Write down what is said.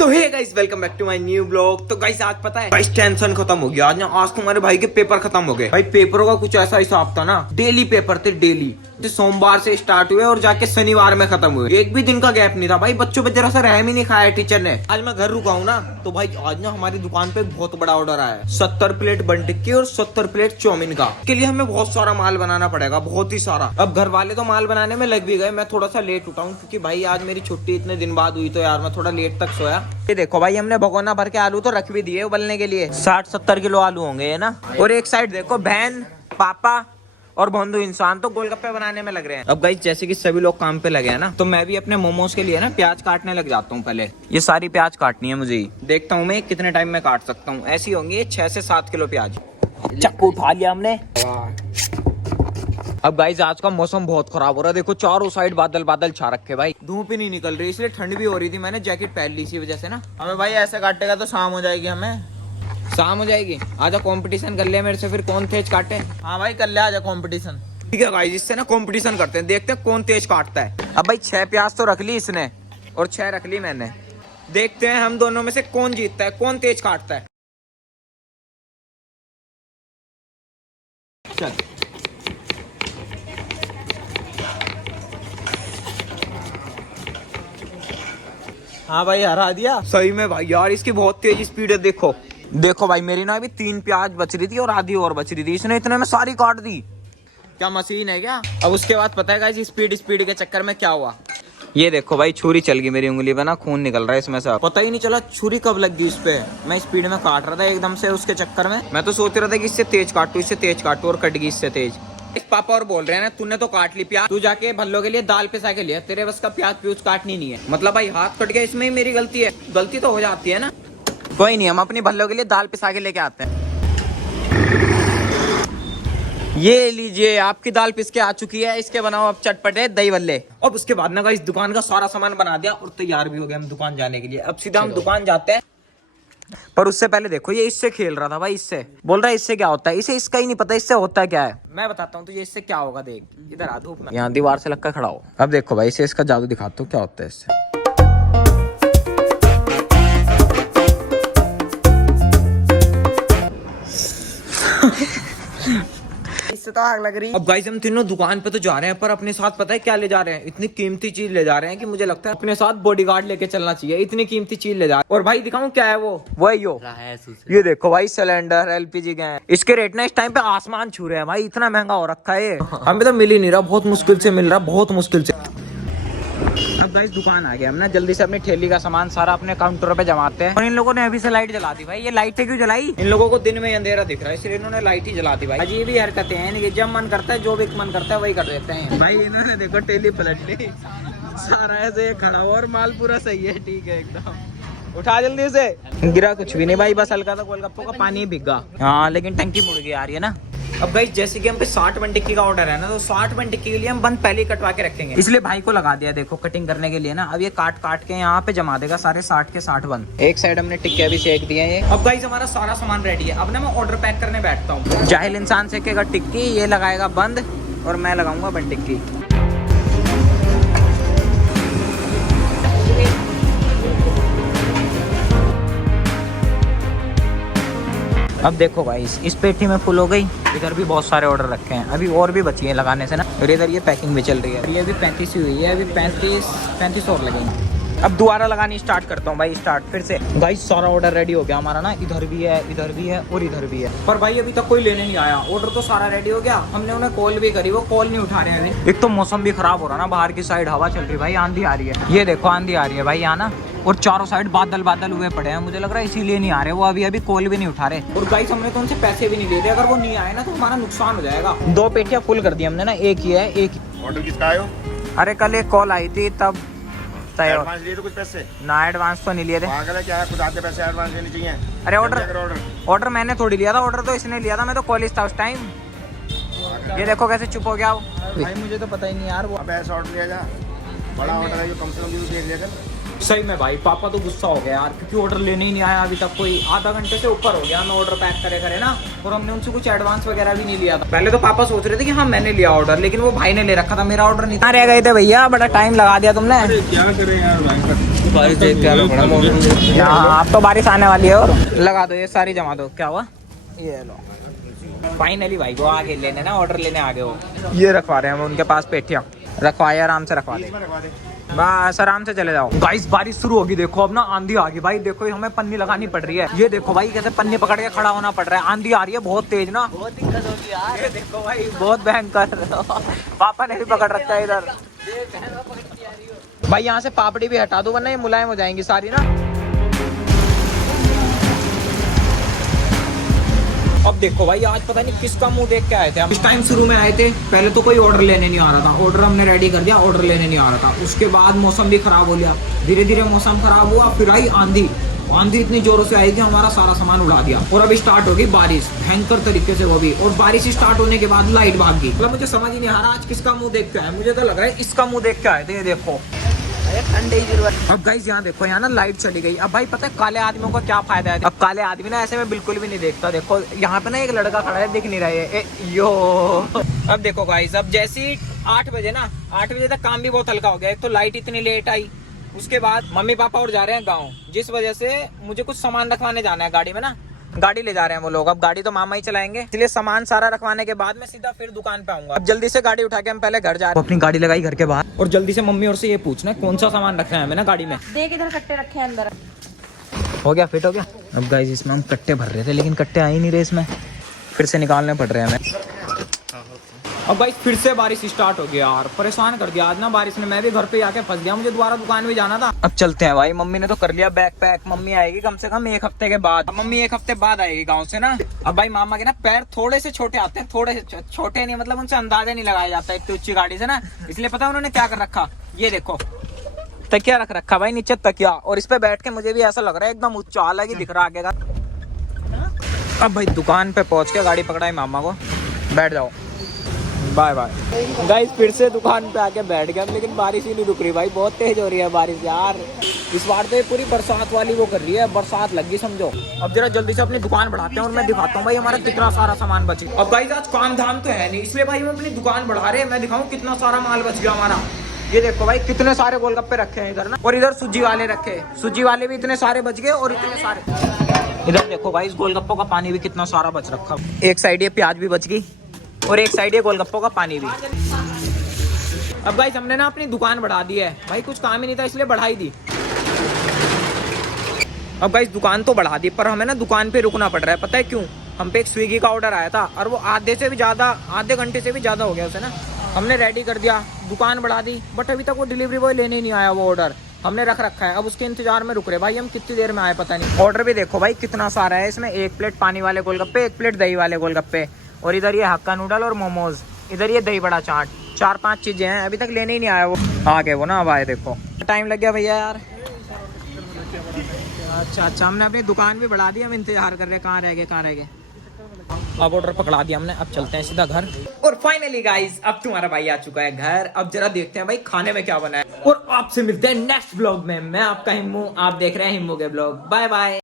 तो hey guys welcome back to my new blog. तो guys आज पता है गाइस टेंशन खत्म हो गया। आज तुम्हारे भाई के पेपर खत्म हो गए। भाई पेपरों का कुछ ऐसा हिसाब था ना, डेली पेपर थे डेली। सोमवार से स्टार्ट हुए और जाके शनिवार में खत्म हुए। एक भी दिन का गैप नहीं था भाई। बच्चों पे जरा सा रहम ही नहीं खाया टीचर ने। आज मैं घर रुका हूँ ना, तो भाई आज ना हमारी दुकान पे बहुत बड़ा ऑर्डर आया है। 70 प्लेट बन टिक्की और 70 प्लेट चाउमीन का। इसके लिए हमें बहुत सारा माल बनाना पड़ेगा, बहुत ही सारा। अब घर वाले तो माल बनाने में लग भी गए। मैं थोड़ा सा लेट उठा हूँ क्योंकि भाई आज मेरी छुट्टी इतने दिन बाद हुई, तो यार मैं थोड़ा लेट तक सोया। ये देखो भाई, हमने भगोना भर के आलू तो रख भी दिए उबलने के लिए। 60-70 किलो आलू होंगे ना। और एक साइड देखो बहन, पापा और बंधु इंसान तो गोलगप्पे बनाने में लग रहे हैं। अब गाइस जैसे कि सभी लोग काम पे लगे हैं ना, तो मैं भी अपने मोमोज के लिए ना प्याज काटने लग जाता हूँ। पहले ये सारी प्याज काटनी है मुझे। देखता हूँ मैं कितने टाइम में काट सकता हूँ। ऐसी होंगी 6 से 7 किलो प्याज। चक्कू उठा लिया हमने। अब गाइस आज का मौसम बहुत खराब हो रहा है। देखो चारों साइड बादल बादल छा रखे भाई। धूप ही नहीं निकल रही, इसलिए ठंड भी हो रही थी। मैंने जैकेट पहन ली इसी वजह से ना। हमें भाई ऐसे काटेगा तो शाम हो जाएगी। हमें शाम हो जाएगी। आजा कंपटीशन कर लिया मेरे से, फिर कौन तेज काटे। हाँ भाई कर ले, आजा कंपटीशन। ठीक है गाइस, इससे ना कंपटीशन करते हैं, देखते हैं कौन तेज काटता है। अब भाई 6 प्याज तो रख ली इसने और 6 रख ली मैंने। देखते हैं हम दोनों में से कौन जीतता है, कौन तेज काटता है। चल हाँ भाई हरा दिया सही में भाई। यार इसकी बहुत तेज स्पीड है। देखो देखो भाई, मेरी ना अभी 3 प्याज बच रही थी और आधी और बच रही थी। इसने इतने में सारी काट दी। क्या मशीन है क्या। अब उसके बाद पता है गाइस स्पीड के चक्कर में क्या हुआ। ये देखो भाई, छुरी चल गई मेरी उंगली पे ना, खून निकल रहा है इसमें से। पता ही नहीं चला छुरी कब लग गई उस पे। मैं स्पीड में काट रहा था एकदम से, उसके चक्कर में मैं तो सोच रहा था कि इससे तेज काटू, इससे तेज काटू, और कट गई इससे तेज। पापा और बोल रहे हैं ना, तूने तो काट ली प्याज, तू जाके भल्लो के लिए दाल पिसा के लिया। तेरे बस का प्याज प्यूज काटनी नहीं है। मतलब भाई हाथ कट गया, इसमें ही मेरी गलती है। गलती तो हो जाती है ना। कोई नहीं, हम अपनी भल्लो के लिए दाल पिसा के लेके आते हैं। ये लीजिए आपकी दाल पिस के आ चुकी है। इसके बनाओ अब चटपटे दही बल्ले। अब उसके बाद ना इस दुकान का सारा सामान बना दिया और तैयार भी हो गया हम दुकान जाने के लिए। अब सीधा हम दुकान जाते हैं। पर उससे पहले देखो, ये इससे खेल रहा था भाई। इससे बोल रहा है इससे क्या होता है। इसे इसका ही नहीं पता इससे होता क्या है। मैं बताता हूँ तुझे इससे क्या होगा। देख इधर आ, धूप में यहाँ दीवार से लगकर खड़ा हो। अब देखो भाई, इसे इसका जादू दिखाता हूँ क्या होता है इससे। इससे तो आग लग रही। अब गाइस हम तीनों दुकान पे तो जा रहे हैं, पर अपने साथ पता है क्या ले जा रहे हैं। इतनी कीमती चीज ले जा रहे हैं कि मुझे लगता है अपने साथ बॉडीगार्ड लेके चलना चाहिए। इतनी कीमती चीज ले जा रहे हैं। और भाई दिखाऊं क्या है वो है ये देखो भाई, सिलेंडर एलपीजी गैस। इसके रेट ना इस टाइम पे आसमान छू रहे हैं भाई। इतना महंगा हो रखा है। हमें तो मिल ही नहीं रहा, बहुत मुश्किल से मिल रहा, बहुत मुश्किल से। अब गाइस दुकान आ गया, हम ना जल्दी से अपनी ठेली का सामान सारा अपने काउंटर पे जमाते हैं। और इन लोगों ने अभी से लाइट जला दी भाई। ये लाइटें क्यों जलाई। इन लोगों को दिन में अंधेरा दिख रहा है, इसलिए इन्होंने लाइट ही जला दी भाई। अजीब ही हरकतें हैं। जब मन करता है, जो भी मन करता है वही कर देते हैं भाई। इन्होंने देखो ठेली पलट ली, सारा ऐसे खड़ा हुआ और माल पूरा सही है, ठीक है एकदम। उठा जल्दी से। गिरा कुछ भी नहीं भाई, बस हल्का सा गोलगप्पों का पानी भीगा। हाँ लेकिन टंकी मुड़ गई आ रही है ना। अब गाइस जैसे कि हम पे 60 बन टिक्की का ऑर्डर है ना, तो 60 बन टिक्की के लिए हम बंद पहले ही कटवा के रखेंगे। इसलिए भाई को लगा दिया देखो कटिंग करने के लिए ना। अब ये काट काट के यहाँ पे जमा देगा सारे 60 के 60 बंद। एक साइड हमने टिक्के भी सेक दिए हैं ये। अब गाइस हमारा सारा सामान रेडी है। अब ना मैं ऑर्डर पैक करने बैठता हूँ। जाहिल इंसान सेकेगा टिक्की, ये लगाएगा बंद और मैं लगाऊंगा बन टिक्की। अब देखो भाई इस पेटी में फुल हो गई। इधर भी बहुत सारे ऑर्डर रखे हैं, अभी और भी बची है लगाने से ना। और इधर ये पैकिंग भी चल रही है। ये अभी 35 ही हुई है, अभी 35 और लगेंगे। अब दोबारा लगानी स्टार्ट करता हूँ भाई, स्टार्ट फिर से। गाइस सारा ऑर्डर रेडी हो गया हमारा ना। इधर भी है, इधर भी है और इधर भी है। पर भाई अभी तक कोई लेने नहीं आया। ऑर्डर तो सारा रेडी हो गया, हमने उन्हें कॉल भी करी, वो कॉल नहीं उठा रहे हैं अभी। एक तो मौसम भी खराब हो रहा ना, बाहर की साइड हवा चल रही भाई, आंधी आ रही है। ये देखो आंधी आ रही है भाई यहाँ ना। और चारों साइड बादल बादल हुए पड़े हैं। मुझे लग रहा है इसीलिए नहीं आ रहे वो। अभी कॉल भी नहीं उठा रहे। और गाइस हमने तो उनसे पैसे भी नहीं ले रहे। अगर वो नहीं आए ना तो हमारा नुकसान हो जाएगा। 2 पेटियां फुल कर दी हमने ना, एक ही है एक। ऑर्डर किसका आया? अरे कल एक कॉल आई थी तब एडवांस लिए तो कुछ पैसे ना। एडवांस तो नहीं लिए थे। पागल है क्या है, खुद आते पैसे एडवांस लेने चाहिए। अरे ऑर्डर मैंने थोड़ी लिया था। ऑर्डर तो इसने लिया था, मैं तो कॉलेज था उस टाइम। ये देखो कैसे चुप हो गया वो भाई। मुझे तो पता ही नहीं यार वो। अब ऐसा ऑर्डर लिया जा, बड़ा ऑर्डर है, कम से कम भी देख लिया कर। सही में भाई पापा तो गुस्सा हो गया यार, क्योंकि ऑर्डर लेने ही नहीं आया अभी तक। कोई आधा घंटे से ऊपर हो गया मैं ऑर्डर पैक करे ना। और हमने उनसे कुछ एडवांस वगैरह भी नहीं लिया था। पहले तो पापा सोच रहे थे कि हाँ मैंने लिया ऑर्डर, लेकिन वो भाई ने ले रखा था, मेरा ऑर्डर नहीं था। रह गए थे भैया, बड़ा टाइम लगा दिया तुमने। क्या करें यार भाई। बारिश देख के हाँ अब तो बारिश आने वाली है। और लगा दो ये सारी जमा दो। क्या हुआ? ये लो फाइनली भाई वो आगे लेने ना ऑर्डर लेने आगे हो। ये रखवा रहे हैं हम उनके पास पेटियां। रखवाए आराम से रखवा दे बस आराम से चले जाओ। गाइस बारिश शुरू होगी देखो। अब ना आंधी आ गई भाई। देखो हमें पन्नी लगानी पड़ रही है। ये देखो भाई कैसे पन्नी पकड़ के खड़ा होना पड़ रहा है। आंधी आ रही है बहुत तेज ना। बहुत दिक्कत होगी यार। ये देखो भाई बहुत भयंकर। पापा ने भी पकड़ रखा है इधर। भाई यहाँ से पापड़ी भी हटा दो वरना ये मुलायम हो जाएंगी सारी ना। अब देखो भाई आज पता नहीं किसका मुंह देख के आए थे हम। इस टाइम शुरू में आए थे पहले तो कोई ऑर्डर लेने नहीं आ रहा था। ऑर्डर हमने रेडी कर दिया, ऑर्डर लेने नहीं आ रहा था। उसके बाद मौसम भी खराब हो गया। धीरे धीरे मौसम खराब हुआ फिर आई आंधी। आंधी इतनी जोरों से आई कि हमारा सारा सामान उड़ा दिया। और अभी स्टार्ट होगी बारिश भयंकर तरीके से वो भी। और बारिश स्टार्ट होने के बाद लाइट भाग गई। मतलब मुझे समझ ही नहीं आ रहा आज किसका मुंह देख के आए। मुझे तो लग रहा है इसका मुंह देख के आए थे। ये देखो ठंडे ही जरूरत। अब गाइस यहाँ देखो यहाँ ना लाइट चली गई। अब भाई पता है काले आदमियों का क्या फायदा है। अब काले आदमी ना ऐसे में बिल्कुल भी नहीं देखता। देखो यहाँ पे ना एक लड़का खड़ा है दिख नहीं रहा है यो। अब देखो गाइस अब जैसी 8 बजे ना 8 बजे तक काम भी बहुत हल्का हो गया। एक तो लाइट इतनी लेट आई। उसके बाद मम्मी पापा और जा रहे हैं गाँव जिस वजह से मुझे कुछ सामान रखवाने जाना है गाड़ी में ना। गाड़ी ले जा रहे हैं वो लोग। अब गाड़ी तो मामा ही चलाएंगे इसलिए सामान सारा रखवाने के बाद मैं सीधा फिर दुकान पे आऊंगा। अब जल्दी से गाड़ी उठा के हम पहले घर जा रहे हैं। अपनी गाड़ी लगाई घर के बाहर और जल्दी से मम्मी और से ये पूछना है कौन सा सामान रखना है हमें ना गाड़ी में। देख इधर कट्टे रखे हैं अंदर। हो गया फिट हो गया। अब गाइस इसमें हम कट्टे भर रहे थे लेकिन कट्टे आ ही नहीं रहे इसमें। फिर से निकालने पड़ रहे हैं हमें। अब भाई फिर से बारिश स्टार्ट हो गया यार। परेशान कर दिया आज ना बारिश ने। मैं भी घर पे आके फंस गया। मुझे दोबारा दुकान में जाना था। अब चलते हैं भाई। मम्मी ने तो कर लिया बैग पैक। मम्मी आएगी कम से कम 1 हफ्ते के बाद। मम्मी 1 हफ्ते बाद आएगी गाँव से ना। अब भाई मामा के ना पैर थोड़े से छोटे आते हैं। थोड़े से छोटे नहीं मतलब उनसे अंदाजा नहीं लगाया जाता इतनी ऊंची गाड़ी से ना। इसलिए पता है उन्होंने क्या कर रखा। ये देखो तकिया रख रखा भाई नीचे तकिया। और इस पे बैठ के मुझे भी ऐसा लग रहा है एकदम ऊंचा अलग ही दिख रहा आगे का। अब भाई दुकान पे पहुंच के गाड़ी पकड़ाई मामा को। बैठ जाओ बाय बाय। गाइस फिर से दुकान पे आके बैठ गया लेकिन बारिश ही नहीं रुक रही भाई। बहुत तेज हो रही है बारिश यार। इस बार तो ये पूरी बरसात वाली वो कर रही है। बरसात लग गई समझो। अब जरा जल्दी से अपनी दुकान बढ़ाते हैं और मैं दिखाता हूँ भाई हमारा कितना सारा सामान बच गया। अब गाइस आज काम धाम तो है नहीं इसलिए भाई हम अपनी दुकान बढ़ा रहे हैं। मैं दिखाऊँ कितना सारा माल बच गया हमारा। ये देखो भाई कितने सारे गोलगप्पे रखे हैं इधर ना। और इधर सूजी वाले रखे। सूजी वाले भी इतने सारे बच गए। और इतने सारे इधर देखो भाई इस गोलगप्पों का पानी भी कितना सारा बच रखा। एक साइड ये प्याज भी बच गई और एक साइड ये गोलगप्पों का पानी भी। अब गाइस हमने ना अपनी दुकान बढ़ा दी है भाई। कुछ काम ही नहीं था इसलिए बढ़ाई दी। अब गाइस दुकान तो बढ़ा दी पर हमें ना दुकान पे रुकना पड़ रहा है। पता है क्यों? हम पे एक स्विगी का ऑर्डर आया था और वो आधे घंटे से भी ज्यादा हो गया उसे ना। हमने रेडी कर दिया दुकान बढ़ा दी बट अभी तक वो डिलीवरी बॉय लेने ही नहीं आया। वो ऑर्डर हमने रख रखा है। अब उसके इंतजार में रुक रहे भाई हम। कितनी देर में आए पता नहीं। ऑर्डर भी देखो भाई कितना सारा है इसमें। 1 प्लेट पानी वाले गोलगप्पे, 1 प्लेट दही वाले गोलगप्पे और इधर ये हक्का नूडल और मोमोज। इधर ये दही बड़ा चाट। 4-5 चीजें हैं। अभी तक लेने ही नहीं आया वो। आ गए वो ना। अब आए देखो टाइम लग गया भैया यार। अच्छा हमने अपनी दुकान भी बढ़ा दी। हम इंतजार कर रहे हैं कहाँ रह गए। अब ऑर्डर पकड़ा दिया हमने। अब चलते हैं सीधा घर। और फाइनली गाइस अब तुम्हारा भाई आ चुका है घर। अब जरा देखते हैं भाई खाने में क्या बना है। और आपसे मिलते हैं नेक्स्ट ब्लॉग में। मैं आपका हिम्मू। आप देख रहे हैं हिम्मू के ब्लॉग। Bye bye.